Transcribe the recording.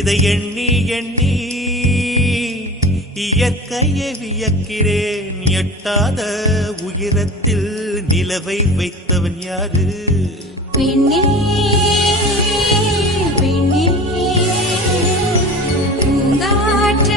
இதை எண்ணி எண்ணி இயற்கையை வியக்கிறேன். எட்டாத உயரத்தில் நிலவை வைத்தவன் யாரு? பெண்ணே பெண்ணே பூங்காற்ற